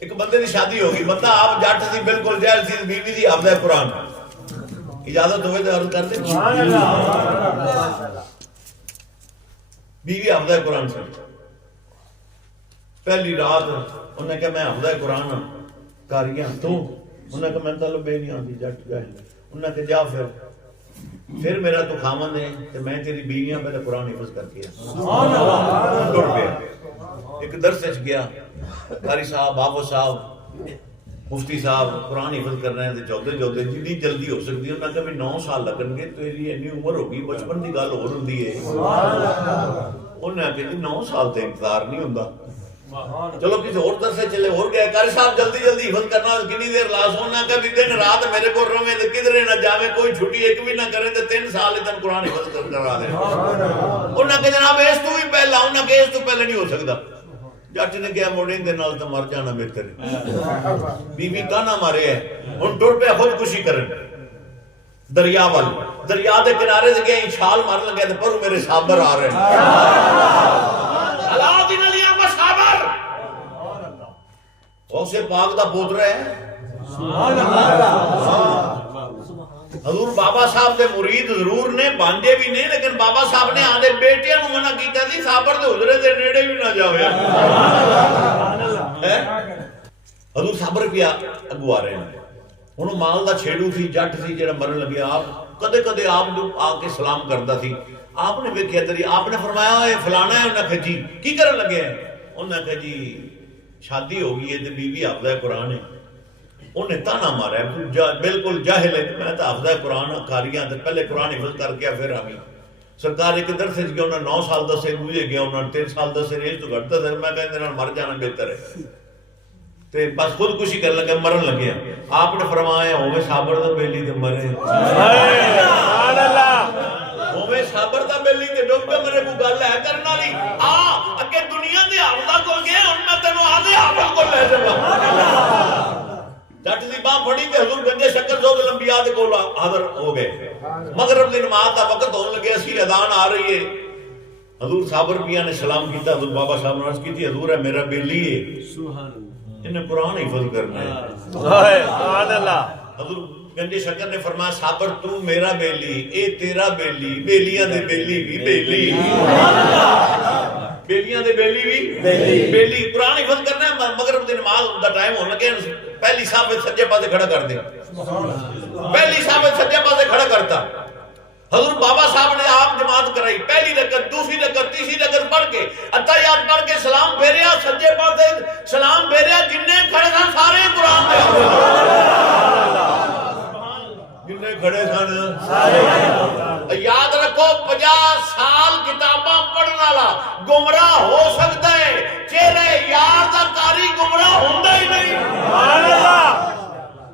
ایک بندے کی شادی ہوگی، بندہ آپ جٹ سی بالکل جہل سی، بیوی سی حافظ قرآن، اجازت ہوئے تو عرض کرتے بیوی حافظ قرآن سے پہلی رات انہیں کہا میں حافظ قرآن ہوں کاریاں تو انہیں کہا میں تعلق بے نہیں آتی جٹ جاہل، انہیں کہا جا پھر میرا تو خامن ہے کہ میں تیری بیویاں پہلے قرآن حفظ کر کے ٹر پیا۔ ایک درس گیا، قاری صاحب بابو صاحب مفتی صاحب قرآن حفظ کر رہے ہیں، چودے جتنی جلدی ہو سکتی ہے، انہیں کہا بھی 9 سال لگن گے، تیری اینی عمر ہوگی، بچپن کی گل ہو رہی ہے۔ انہیں کہا جی 9 سال تے انتظار نہیں ہوتا، چلو کسی اور طرح سے چلے اور گئے، قاری صاحب جلدی جلدی حفظ کرنا، کنی دیر لاس ہونا کہ بھی دن رات میرے کو روے تو کدھر نہ جاوے، کوئی چھٹی ایک بھی نہ کرے تو 3 سال اتن قرآن حفظ کرا دے۔ انہیں کہ جناب اس تو بھی پہلا، انہیں کہ اس تو پہلے نہیں ہو سکتا۔ جٹ نے کہا موڑیں دے نال تو مر جانا بہتر ہے، بیوی تانا مارے ہے، ہن ٹر پہ خودکشی کرن دریا وال، دریا دے کنارے سے گئے چھال مار لگے تو پر میرے صابر آ رہے ہیں، اللہ دین علی احمد صابر غوث پاک دا پوتر ہے۔ حضور بابا صاحب دے مرید ضرور نے، بانجے بھی نہیں، لیکن بابا صاحب نے آدھے بیٹیاں نو منع کیتا تھی صابر دے حضرے دے نیڑے بھی نہ جاوے۔ حضور صابر کیا اگو آ رہے ہیں، انہوں مال دا چھیڑو تھی، جٹ تھی جڑا مرن لگے، آپ کدے کدے آپ جو آ کے سلام کرتا تھی، آپ نے ویکھیا تری، آپ نے فرمایا اے فلانا ہے، انہیں کہا جی کی کرن لگے ہیں، انہیں کہا جی شادی ہو گئی ہے تے بیوی حافظ قرآن ہے۔ انہیں تانا مارا ہے، بالکل جاہل ہے، میں تو حافظ قرآن کاریاں تے پہلے قرآن حفظ کر کے پھر آ گئی۔ سرکار ایک درس گیا، انہیں 9 سال دسے، مجھے گیا انہیں 3 سال دسے، ریج تو گھٹتا تھا، میں کہتے ہیں مر جانا بہتر ہے، تے بس خودکشی کر لگے، مرن لگے۔ آپ نے فرمایا ہوئے صابر دا بیلی تے مرے، ہوئے صابر دا بیلی تے ڈوب کے مرے، کو گل ہے کرنا لی آ اگے دنیا دے حافظہ کو گئے، ان میں تینوں آدھے حافظ کو لے جا۔ جٹ دی باں پھڑی تے حضور گنجے شکر زود الانبیاء دے کول حاضر ہو گئے، مغرب دی نماز دا وقت ہون لگے، اسی اذان آ رہی ہے، حضور صابر میاں نے سلام کیتا، حضور بابا صاحب نے عرض کی تھی حضور ہے میرا بیلی ہے، انہیں قرآن حفظ کرنا ہے۔ حضور گنجے شکر نے فرمایا صابر تو میرا بیلی، اے تیرا بیلی، بیلیاں دے بیلی بھی بیلی، بیلیاں دے بیلی بھی بیلی، قرآن حفظ کرنا ہے۔ مغرب دی نماز دا ٹائم ہونے لگے، پہلی صاحب سجے پاسے کھڑا کر دے، پہلی صاحب سجے پاسے کھڑا کرتا، حضور بابا صاحب نے آپ جماعت کرائی، پہلی رکعت، دوسری رکعت، تیسری رکعت پڑھ کے اتحیات پڑھ کے سلام پھیریا، سجے پاسے سلام پھیریا، جننے کھڑے سن سارے قرآن دے جننے کھڑے سن سارے۔ یاد رکھو 50 سال کتاباں پڑھنے والا گمراہ ہو سکتا ہے، چہرے یار دا کاری گمراہ ہوندا ہی نہیں۔